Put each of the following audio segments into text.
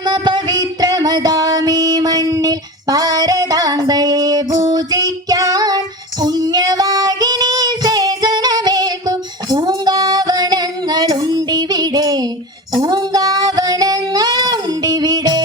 പവിത്രമതാമീ മണ്ണിൽ ഭാരതാംബയെ പൂജിക്കാൻ പുണ്യവാഹിനി സേചനമേൽക്കും പൂങ്കാവനങ്ങളുണ്ടിവിടെ പൂങ്കാവനങ്ങളുണ്ടിവിടെ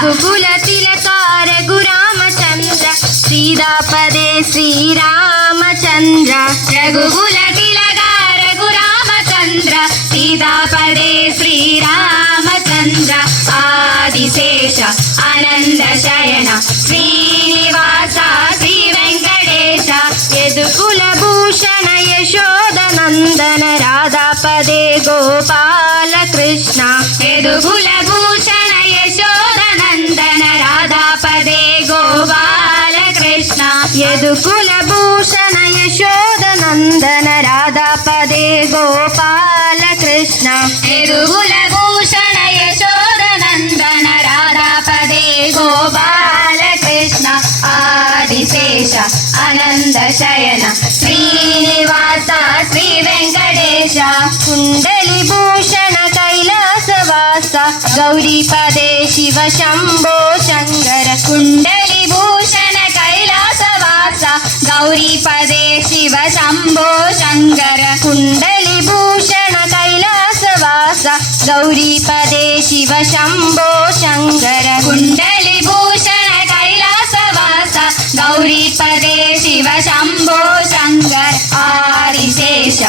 രഘുകുലതിലകാര രഘുരാമചന്ദ്ര സീതാപദേ ശ്രീരാമചന്ദ്ര രഘുകുലതിലകാര രഘുരാമചന്ദ്ര സീതാപദേ ശ്രീരാമചന്ദ്ര ആദിശേഷ അനന്തശയന ശ്രീനിവാസ ശ്രീ വെങ്കടേശ യദുകുലഭൂഷണ യശോദനന്ദന രാധാപദേ ഗോപാലകൃഷ്ണ യദുകുലഭൂഷണ യശോദനന്ദന രാധാപദേ ഗോപാലകൃഷ്ണ യദുകുലഭൂഷണ യശോദനന്ദന രാധാപദേ ഗോപാലകൃഷ്ണ യദുകുലഭൂഷണ യശോദനന്ദന രാധാപദേ ഗോപാലകൃഷ്ണ ആദിശേഷ അനന്തശയന ശ്രീനിവാസ ശ്രീ വെങ്കടേശ കുണ്ടലിഭൂഷണ കൈലാസവാസ ഗൗരീപദേ ശിവ ശംഭോ ശങ്കര കുണ്ടലിഭൂഷണ കൈലാസവാസ ഗൗരീപദേ ശിവ ശംഭോ ശങ്കര കുണ്ടലിഭൂഷണ കൈലാസവാസ ഗൗരീപദേ ശിവ ശംഭോ ശങ്കര കുണ്ടലിഭൂഷണ കൈലാസവാസ ഗൗരീപദേ ശിവ ശംഭോ ശങ്കര ആദിശേഷ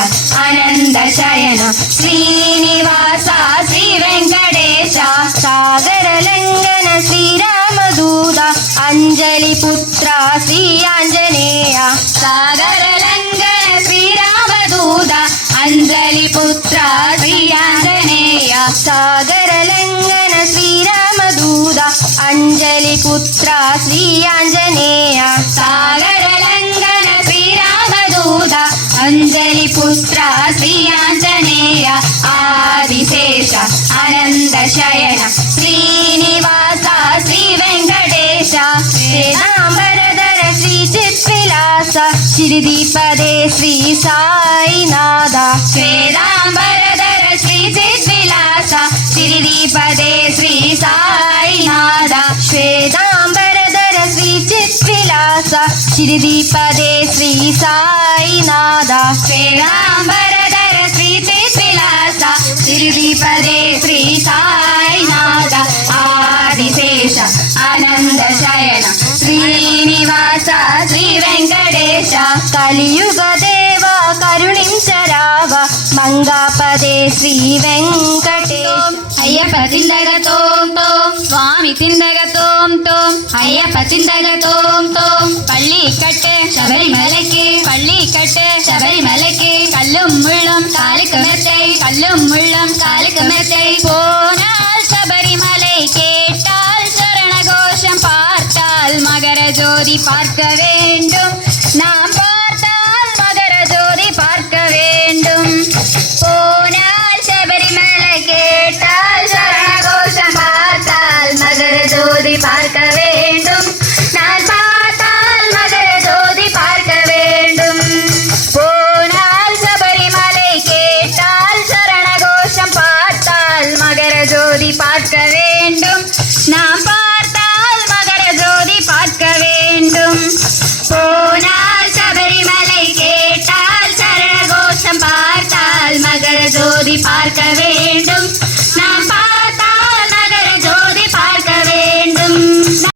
അനന്തശയന ശ്രീനിവാസ ശ്രീ വെങ്കടേശ സാഗരലംഘന ശ്രീരാമദൂത അഞ്ജലിപുത്ര ശ്രീ ആഞ്ജനേയ സാഗരലംഘന ശ്രീരാമദൂത അഞ്ജലിപുത്ര ശ്രീ ആഞ്ജനേയ സാഗരലംഘന ശ്രീരാമദൂത അഞ്ജലിപുത്ര ശ്രീ ആഞ്ജനേയ സാഗരലംഘന ശ്രീരാമദൂത അഞ്ജലിപുത്ര ശ്രീ ആഞ്ജനേയ ആദിശേഷ അനന്തശയന ശ്രീനിവാസ ശ്രീ വെങ്കടേശ ശ്വേതാംബരധര ശ്രീ ചിത്വിലാസ ശിരിദീപദേ ശ്രീ സായിനാഥ ശ്വേതാംബരധര ശ്രീ ചിത്വിലാസ ശിരിദീപദേ ശ്രീ സായിനാഥ ശ്വേതാംബരധര ശ്രീ ചിത്വിലാസ ശിരിദീപദേ ശ്രീ സായിനാഥ ശ്വേതാംബരധര ശ്രീ ചിത്വിലാസ ശിരിദീപദേ ശ്രീ സായിനാഥ ആദിശേഷ അനന്തശയന ശ്രീനിവാസ ശ്രീ വെങ്കടേശ కలియుగదేవ కరుణించరావ మంగాపదే శ్రీ వెంకటే అయ్యప్ప తిందగ తోం తోం స్వామి తిందగ తోం తోం అయ్యప్ప తిందగ తోం తోం പള്ളിക്കട്ട് ശബരിമലയ്ക്ക് പള്ളിക്കട്ട് ശബരിമലയ്ക്ക് കല്ലും മുള്ളും കാലുക്ക് മെത്തൈ കല്ലും മുള്ളും കാലുക്ക് മെത്തൈ പോനാൽ ശബരിമലൈ കേട്ടാൽ ശരണഘോഷം പാർത്താൽ മകരജ്യോതി பார்க்க வேண்டும் நாம்